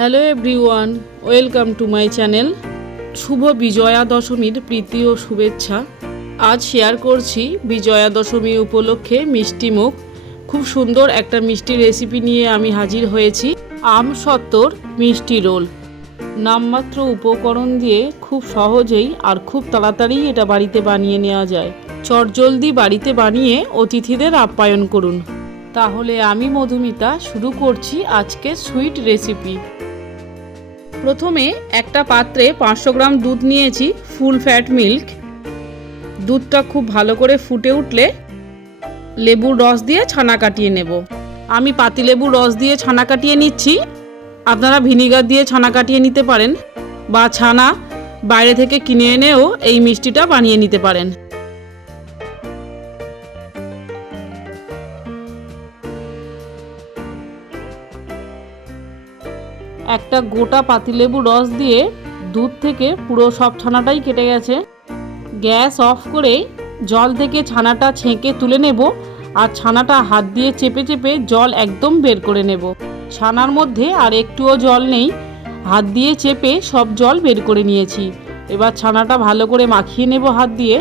Hello everyone, welcome to my channel. শুভ বিজয়া দশমীর প্রীতি ও শুভেচ্ছা। আজ শেয়ার করছি বিজয়া দশমী উপলক্ষে মিষ্টি মুখ খুব সুন্দর একটা মিষ্টি রেসিপি নিয়ে আমি হাজির হয়েছি। আমসত্তর মিষ্টি রোল। নামমাত্র উপকরণ দিয়ে খুব সহজেই আর খুব তাড়াতাড়ি এটা বাড়িতে বানিয়ে নেওয়া যায়। চটজলদি বাড়িতে বানিয়ে অতিথিদের আপ্যায়ন করুন। তাহলে আমি মধুমিতা শুরু করছি আজকে সুইট রেসিপি। প্রথমে একটা পাত্রে 500 গ্রাম দুধ নিয়েছি, ফুল ফ্যাট মিল্ক। দুধটা খুব ভালো করে ফুটে উঠলে লেবুর রস দিয়ে ছানা কাটিয়ে নেব। আমি পাতিলেবুর রস দিয়ে ছানা কাটিয়ে নিচ্ছি। আপনারা ভিনিগার দিয়ে ছানা কাটিয়ে নিতে পারেন বা ছানা বাইরে থেকে কিনে এনেও এই মিষ্টিটা বানিয়ে নিতে পারেন। একটা গোটা পাতিলেবু রস দিয়ে দুধ থেকে পুরো সব ছানাটাই কেটে গেছে। গ্যাস অফ করে জল থেকে ছানাটা ছেঁকে তুলে নেব আর ছানাটা হাত দিয়ে চেপে চেপে জল একদম বের করে নেব। ছানার মধ্যে আর একটুও জল নেই, হাত দিয়ে চেপে সব জল বের করে নিয়েছি। এবার ছানাটা ভালো করে মাখিয়ে নেব হাত দিয়ে।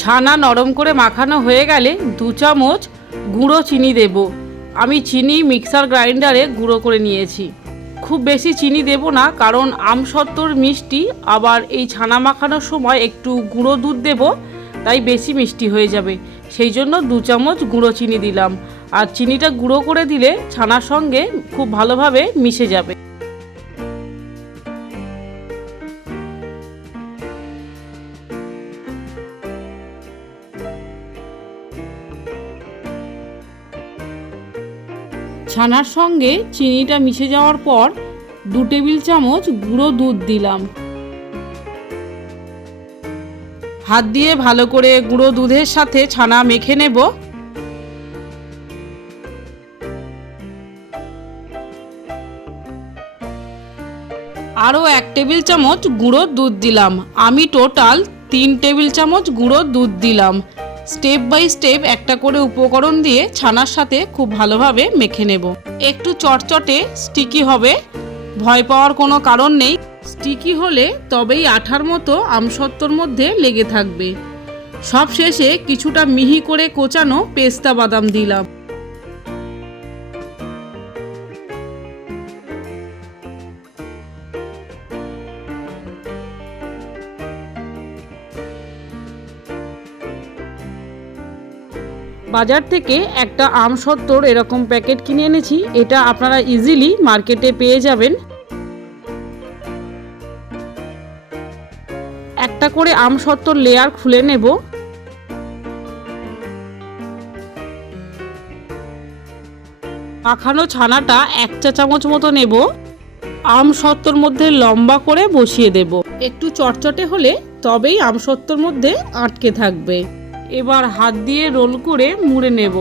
ছানা নরম করে মাখানো হয়ে গেলে 2 চামচ গুঁড়ো চিনি দেব। আমি চিনি মিক্সার গ্রাইন্ডারে গুঁড়ো করে নিয়েছি। খুব বেশি চিনি দেব না, কারণ আমসত্তর মিষ্টি, আবার এই ছানা মাখানোর সময় একটু গুঁড়ো দুধ দেব, তাই বেশি মিষ্টি হয়ে যাবে। সেই জন্য 2 চামচ গুঁড়ো চিনি দিলাম। আর চিনিটা গুঁড়ো করে দিলে ছানার সঙ্গে খুব ভালোভাবে মিশে যাবে। ছানার সঙ্গে চিনিটা মিশে যাওয়ার পর 2 টেবিল চামচ গুঁড়ো দুধ দিলাম। হাত দিয়ে ভালো করে গুঁড়ো দুধের সাথে ছানা মেখে নেব। আরও 1 টেবিল চামচ গুঁড়ো দুধ দিলাম। আমি টোটাল 3 টেবিল চামচ গুঁড়ো দুধ দিলাম। স্টেপ বাই স্টেপ একটা করে উপকরণ দিয়ে ছানার সাথে খুব ভালোভাবে মেখে নেব। একটু চটচটে স্টিকি হবে, ভয় পাওয়ার কোনো কারণ নেই। স্টিকি হলে তবেই আঠার মতো আমসত্তর মধ্যে লেগে থাকবে। সব শেষে কিছুটা মিহি করে কোচানো পেস্তা বাদাম দিলাম। বাজার থেকে একটা আমসত্তর এরকম প্যাকেট কিনে এনেছি। এটা আপনারা ইজিলি মার্কেটে পেয়ে যাবেন। একটা করে আমসত্তর লেয়ার খুলে নেব। মাখানো ছানাটা 1 চা চামচ মতো নেব। আমসত্তর মধ্যে লম্বা করে বসিয়ে দেব। একটু চটচটে হলে তবেই আমসত্তর মধ্যে আটকে থাকবে। এবার হাত দিয়ে রোল করে মুড়ে নেব।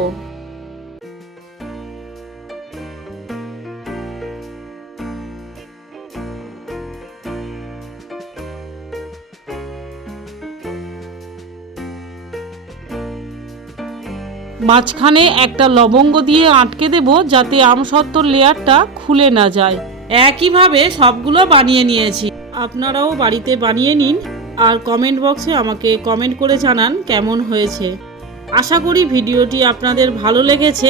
মাঝখানে একটা লবঙ্গ দিয়ে আটকে দেব, যাতে আমসত্তর লেয়ারটা খুলে না যায়। একইভাবে সবগুলো বানিয়ে নিয়েছি। আপনারাও বাড়িতে বানিয়ে নিন আর কমেন্ট বক্সে আমাকে কমেন্ট করে জানান কেমন হয়েছে। আশা করি ভিডিওটি আপনাদের ভালো লেগেছে।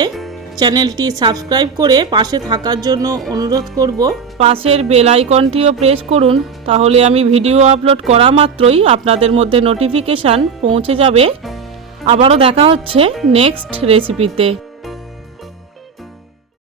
চ্যানেলটি সাবস্ক্রাইব করে পাশে থাকার জন্য অনুরোধ করব। পাশের বেল আইকনটিও প্রেস করুন, তাহলে আমি ভিডিও আপলোড করা মাত্রই আপনাদের মধ্যে নোটিফিকেশান পৌঁছে যাবে। আবারও দেখা হচ্ছে নেক্সট রেসিপিতে।